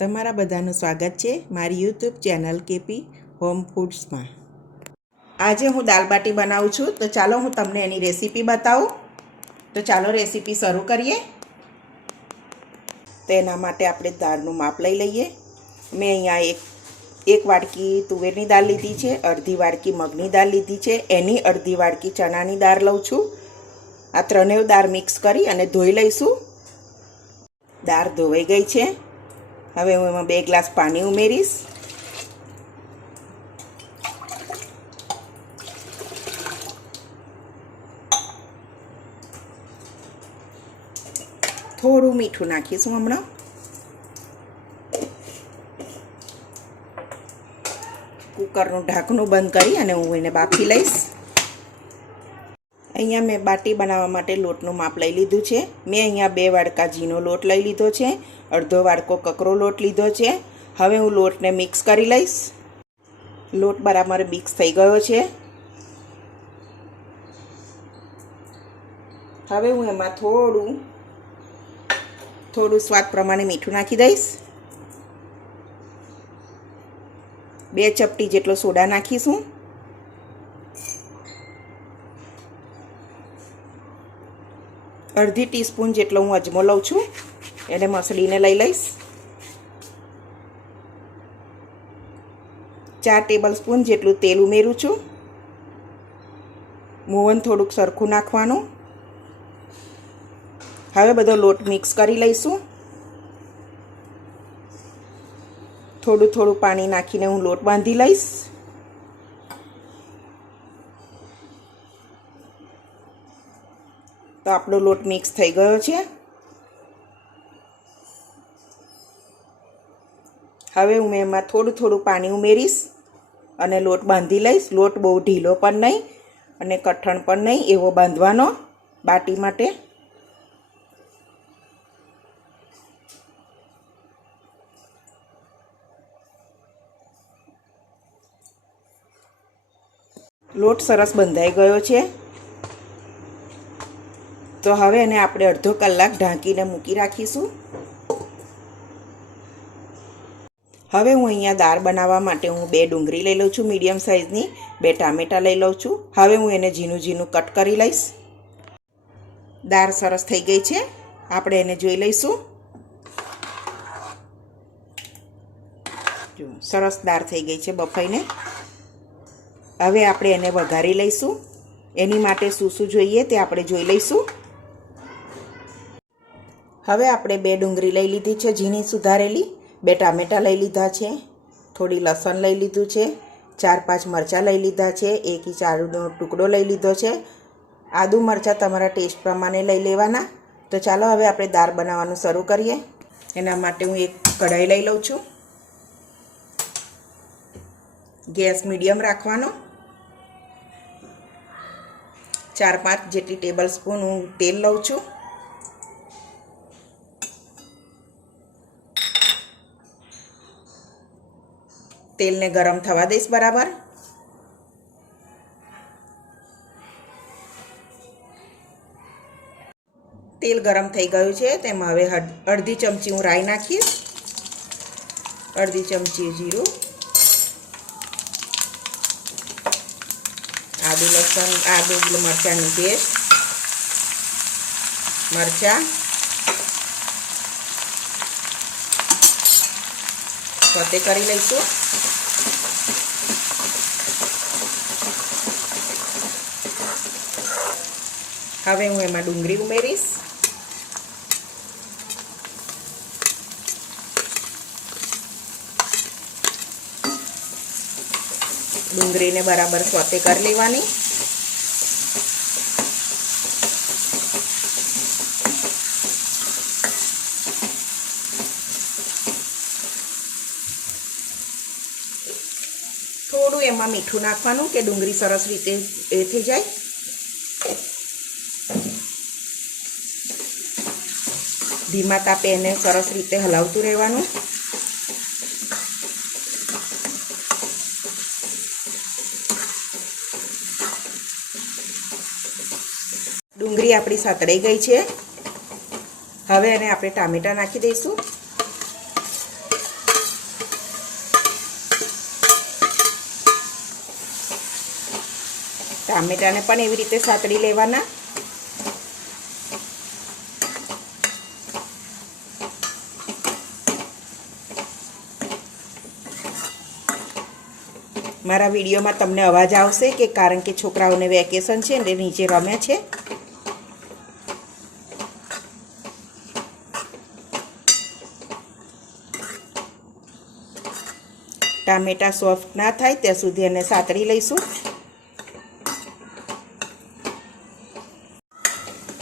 તમારા બધાનું સ્વાગત છે મારી યુટ્યુબ ચેનલ કેપી હોમ ફૂડ્સમાં। આજે હું દાલ બાટી બનાવું છું, તો ચાલો હું તમને એની રેસીપી બતાવું। તો ચાલો રેસીપી શરૂ કરીએ। તો એના માટે આપણે દાળનું માપ લઈ લઈએ। મેં અહીંયા એક વાટકી તુવેરની દાળ લીધી છે, અડધી વાટકી મગની દાળ લીધી છે, એની અડધી વાટકી ચણાની દાળ લઉં છું। આ ત્રણેય દાળ મિક્સ કરી અને ધોઈ લઈશું। દાળ ધોવાઈ ગઈ છે। હવે હું એમાં 2 ગ્લાસ પાણી ઉમેરીશ। થોડું મીઠું નાખીશું હમણાં। કુકરનું ઢાંકણું બંધ કરી અને હું એને બાફી લઈશ। અહીંયા મેં બાટી બનાવવા માટે લોટનું માપ લઈ લીધું છે। મેં અહીંયા 2 વાડકા ઘીનો લોટ લઈ લીધો છે, અડધો વાડકો કકરો લોટ લીધો છે। હવે હું લોટને મિક્સ કરી લઈશ। લોટ બરાબર મિક્સ થઈ ગયો છે। હવે હું એમાં થોડું સ્વાદ પ્રમાણે મીઠું નાખી દઈશ। 2 ચપટી જેટલો સોડા નાખીશું। અડધી ટીસ્પૂન જેટલો હું અજમો લઉં છું, એને મસળીને લઈ લઈશ। 4 ટેબલસ્પૂન જેટલું તેલ ઉમેરું છું। મોવન થોડુંક સરખું નાખવાનું। હવે બધો લોટ મિક્સ કરી લઈશું। થોડું પાણી નાખીને હું લોટ બાંધી લઈશ। તો આપણો લોટ મિક્સ થઈ ગયો છે। હવે હું એમાં થોડું પાણી ઉમેરીશ અને લોટ બાંધી લઈશ। લોટ બહુ ઢીલો પણ નહીં અને કઠણ પણ નહીં એવો બાંધવાનો બાટી માટે। લોટ સરસ બંધાઈ ગયો છે। તો હવે એને આપણે અડધો કલાક ઢાંકીને મૂકી રાખીશું। હવે હું અહીંયા દાળ બનાવવા માટે 2 ડુંગળી લઈ લઉં છું મીડિયમ સાઇઝની, 2 ટામેટાં લઈ લઉં છું। હવે હું એને ઝીણું કટ કરી લઈશ। દાળ સરસ થઈ ગઈ છે, આપણે એને જોઈ લઈશું। જો સરસ દાળ થઈ ગઈ છે બફાઈને। હવે આપણે એને વઘારી લઈશું। એની માટે શું જોઈએ તે આપણે જોઈ લઈશું। હવે આપણે 2 ડુંગળી લઈ લીધી છે ઝીણી સુધારેલી, 2 ટામેટાં લઈ લીધા છે, થોડી લસણ લઈ લીધું છે, 4-5 મરચાં લઈ લીધા છે, 1 ઇંચ આદુનો ટુકડો લઈ લીધો છે। આદુ મરચાં તમારા ટેસ્ટ પ્રમાણે લઈ લેવાના। તો ચાલો હવે આપણે દાળ બનાવવાનું શરૂ કરીએ। એના માટે હું એક કઢાઈ લઈ લઉં છું। ગેસ મીડિયમ રાખવાનો। 4-5 જેટલી ટેબલસ્પૂન હું તેલ લઉં છું। તેલને ગરમ થવા દઈશ બરાબર। તેલ ગરમ થઈ ગયું છે, તેમાં હવે અડધી ચમચી હું રાઈ નાખીશ, અડધી ચમચી જીરું, આદુ મરચાંની પેસ્ટ, મરચાં, સોતે કરી લઈશું। હવે હું એમાં ડુંગળી ઉમેરીશ। ડુંગળીને બરાબર સોતે કરી લેવાની। થોડું એમાં મીઠું નાખવાનું કે ડુંગળી સરસ રીતે થઈ જાય। ધીમા તાપે એને સરસ રીતે હલાવતું રહેવાનું। ડુંગળી આપણી સાતળાઈ ગઈ છે। હવે એને આપણે ટામેટાં નાખી દઈશું। ટામેટાને પણ એવી રીતે સાતળી લેવાના. મારા વિડીયોમાં તમને અવાજ આવશે કે કારણ કે છોકરાઓને વેકેશન છે એટલે નીચે રમે છે. ટામેટા સોફ્ટ ના થાય ત્યાં સુધી એને સાતળી લઈશું.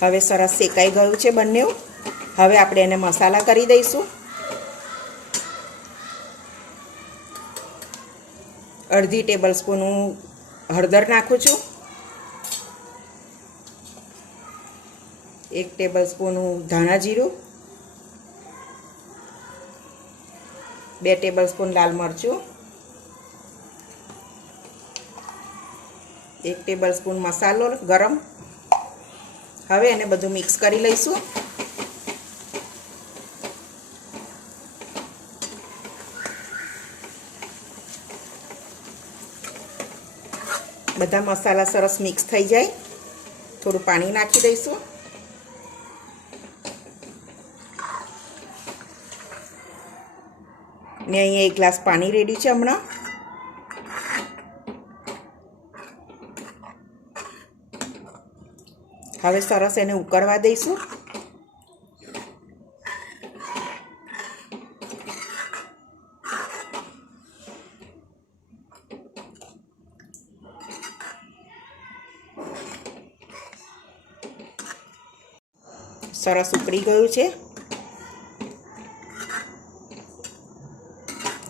હવે સરસ શેકાઈ ગયું છે બંને. હવે આપણે એને મસાલા કરી દઈશું. અડધી ટેબલ સ્પૂન હું હળદર નાખું છું. 1 ટેબલ સ્પૂન હું ધાણા જીરું, 2 ટેબલ સ્પૂન લાલ મરચું, 1 ટેબલ સ્પૂન મસાલો ગરમ. હવે એને બધું મિક્સ કરી લઈશું. બધા મસાલા સરસ મિક્સ થઈ જાય થોડું પાણી નાખી દઈશું. ને અહીંયા 1 ગ્લાસ પાણી રેડી છે હમણાં. હવે સરસ એને ઉકળવા દઈશું. સરસ ઉકળી ગયું છે.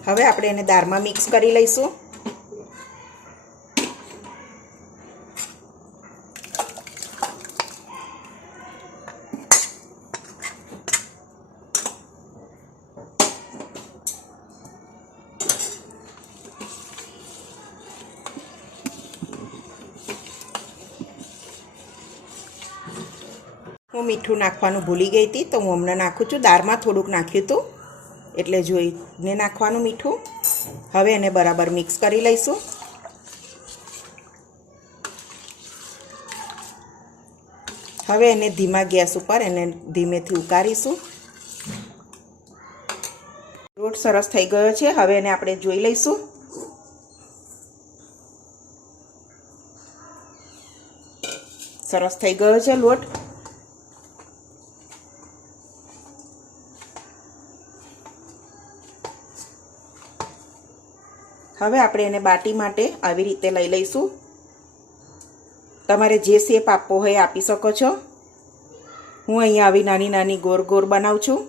હવે આપણે એને દાળમાં મિક્સ કરી લઈશું. હું મીઠું નાખવાનું ભૂલી ગઈ હતી તો હું હમણાં નાખું છું. દાળમાં થોડુંક નાખ્યું હતું એટલે જોઈને નાખવાનું મીઠું. હવે એને બરાબર મિક્સ કરી લઈશું. હવે એને ધીમા ગેસ ઉપર એને ધીમેથી ઉકાળીશું. લોટ સરસ થઈ ગયો છે. હવે એને આપણે જોઈ લઈશું. સરસ થઈ ગયો છે લોટ. હવે આપણે એને બાટી માટે આવી રીતે લઈ લઈશું. તમારે જે શેપ આપવો હોય આપી શકો છો. હું અહીંયા આવી નાની નાની ગોળ ગોળ બનાવું છું.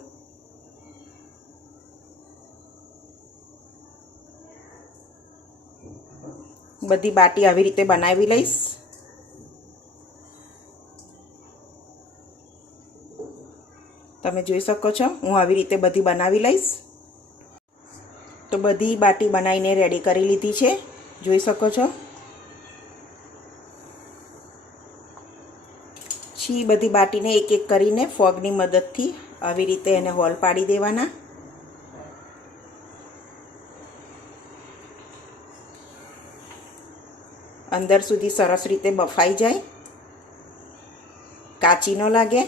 બધી બાટી આવી રીતે બનાવી લઈશ. તમે જોઈ શકો છો હું આવી રીતે બધી બનાવી લઈશ. તો બધી બાટી બનાવીને રેડી કરી લીધી છે. જોઈ શકો છો. પછી બધી બાટીને એક એક કરીને ફોગની મદદથી આવી રીતે એને હોલ પાડી દેવાના. અંદર સુધી સરસ રીતે બફાઈ જાય, કાચી ન લાગે.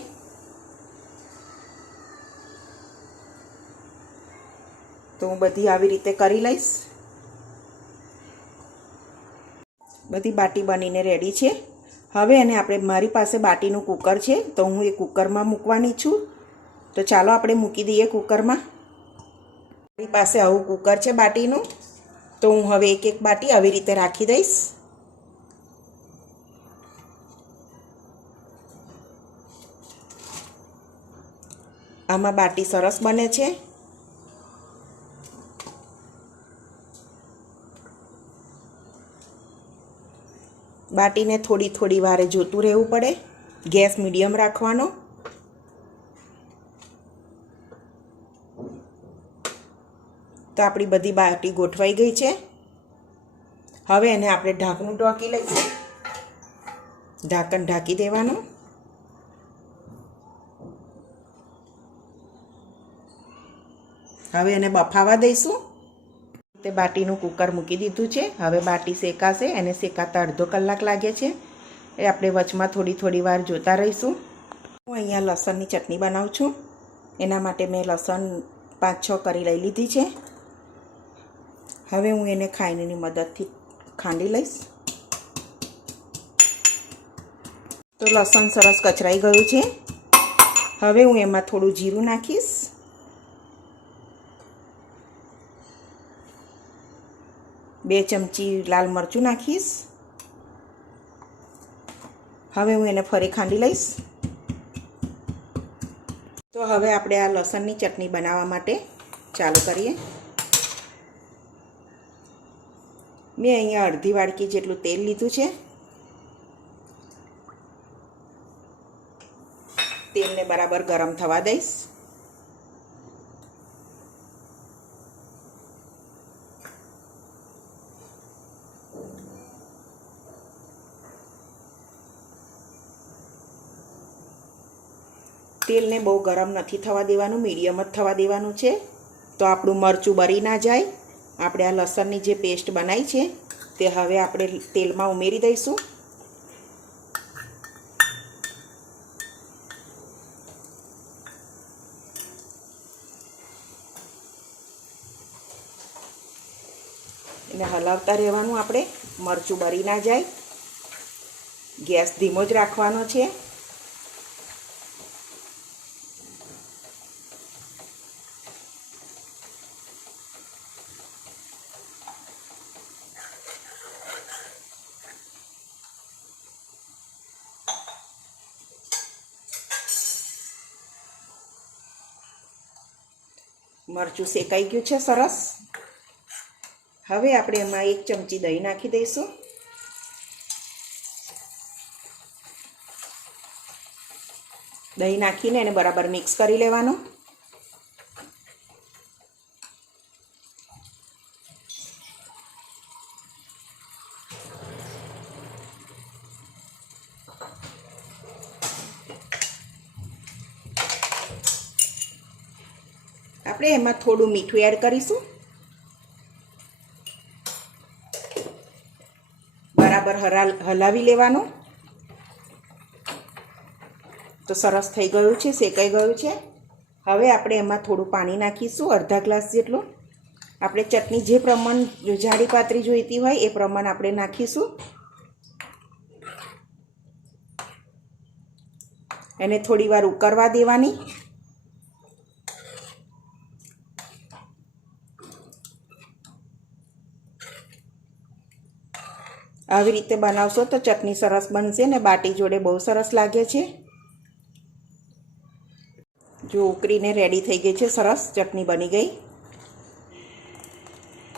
તો હું બધી આવી રીતે કરી લઈશ. બધી બાટી બનીને રેડી છે. હવે એને આપણે મારી પાસે બાટીનું કુકર છે તો હું એ કુકરમાં મૂકવાની છું. તો ચાલો આપણે મૂકી દઈએ કુકરમાં. મારી પાસે આવું કુકર છે બાટીનું. તો હું હવે એક એક બાટી આવી રીતે રાખી દઈશ. આમાં બાટી સરસ બને છે. બાટીને થોડી થોડી વારે જોતું રહેવું પડે. ગેસ મીડિયમ રાખવાનો. તો આપણી બધી બાટી ગોઠવાઈ ગઈ છે. હવે એને આપણે ઢાંકણું ઢાંકી લઈશું. ઢાંકણ ઢાંકી દેવાનું. હવે એને બફાવા દઈશું. તે બાટીનું કુકર મૂકી દીધું છે. હવે બાટી શેકાશે. એને શેકાતા અડધો કલાક લાગે છે. એ આપણે વચમાં થોડી વાર જોતા રહીશું. હું અહીંયા લસણની ચટણી બનાવું છું. એના માટે મેં લસણ 5-6 કરી લઈ લીધી છે. હવે હું એને ખાંડની મદદથી ખાંડી લઈશ. તો લસણ સરસ કચરાઈ ગયું છે. હવે હું એમાં થોડું જીરું નાખીશ. બે ચમચી લાલ મરચું નાખીશ. હવે હું એને ફરી ખાંડી લઈશ. તો હવે આપણે આ લસણની ચટણી બનાવવા માટે ચાલુ કરીએ. મેં અહીંયા અડધી વાડકી જેટલું તેલ લીધું છે. તેલને બરાબર ગરમ થવા દઈશ. તેલને બહુ ગરમ નથી થવા દેવાનું, મીડિયમ જ થવા દેવાનું છે. તો આપણું મરચું બળી ના જાય. આપણે આ લસણની જે પેસ્ટ બનાવી છે તે હવે આપણે તેલમાં ઉમેરી દઈશું. એને હલાવતા રહેવાનું. આપણે મરચું બળી ના જાય. ગેસ ધીમો જ રાખવાનો છે. મરચું શેકાઈ ગયું છે સરસ. હવે આપણે એમાં 1 ચમચી દહીં નાખી દઈશું. દહીં નાખીને એને બરાબર મિક્સ કરી લેવાનું. આપણે એમાં થોડું મીઠું એડ કરીશું. બરાબર હલાવી લેવાનું. તો સરસ થઈ ગયું છે, શેકાઈ ગયું છે. હવે આપણે એમાં થોડું પાણી નાખીશું, અડધા ગ્લાસ જેટલું. આપણે ચટણી જે પ્રમાણ જાડી પાતળી જોઈતી હોય એ પ્રમાણે આપણે નાખીશું. એને થોડી વાર ઉકળવા દેવાની. આવી રીતે બનાવશો તો ચટણી સરસ બનશે ને બાટી જોડે બહુ સરસ લાગે છે. જો ઉકળીને રેડી થઈ ગઈ છે, સરસ ચટણી બની ગઈ.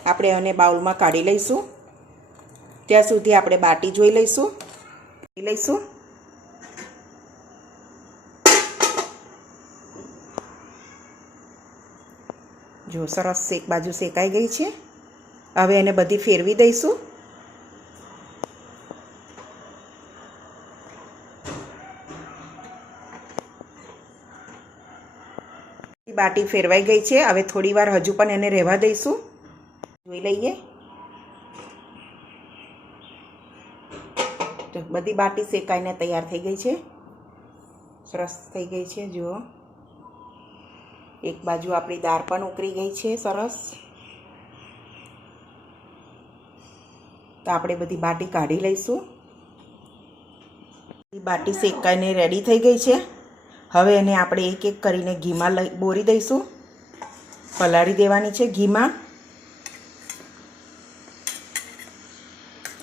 આપણે આને બાઉલમાં કાઢી લઈશું. ત્યાં સુધી આપણે બાટી જોઈ લઈશું. જો સરસ એક બાજુ શેકાઈ ગઈ છે. હવે એને બધી ફેરવી દઈશું. બાટી ફેરવાઈ ગઈ છે. હવે થોડી વાર હજુ પણ એને રહેવા દઈશું. જોઈ લઈએ. તો બધી બાટી શેકાઈને તૈયાર થઈ ગઈ છે. સરસ થઈ ગઈ છે. જુઓ, એક બાજુ આપણી દાળ પણ ઉકળી ગઈ છે સરસ. તો આપણે બધી બાટી કાઢી લઈશું. બાટી શેકાઈને રેડી થઈ ગઈ છે. હવે એને આપણે એક એક કરીને ઘીમાં બોરી દઈશું. પલાળી દેવાની છે ઘીમાં.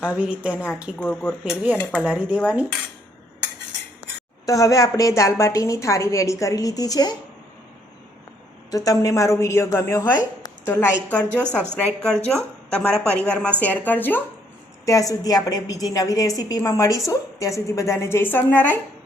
આવી રીતે એને આખી ગોળ ગોળ ફેરવી અને પલાળી દેવાની. તો હવે આપણે દાલ બાટીની થાળી રેડી કરી લીધી છે. તો તમને મારો વિડીયો ગમ્યો હોય તો લાઈક કરજો, સબસ્ક્રાઈબ કરજો, તમારા પરિવારમાં શેર કરજો. ત્યાં સુધી આપણે બીજી નવી રેસીપીમાં મળીશું. ત્યાં સુધી બધાને જય સ્વામિનારાયણ.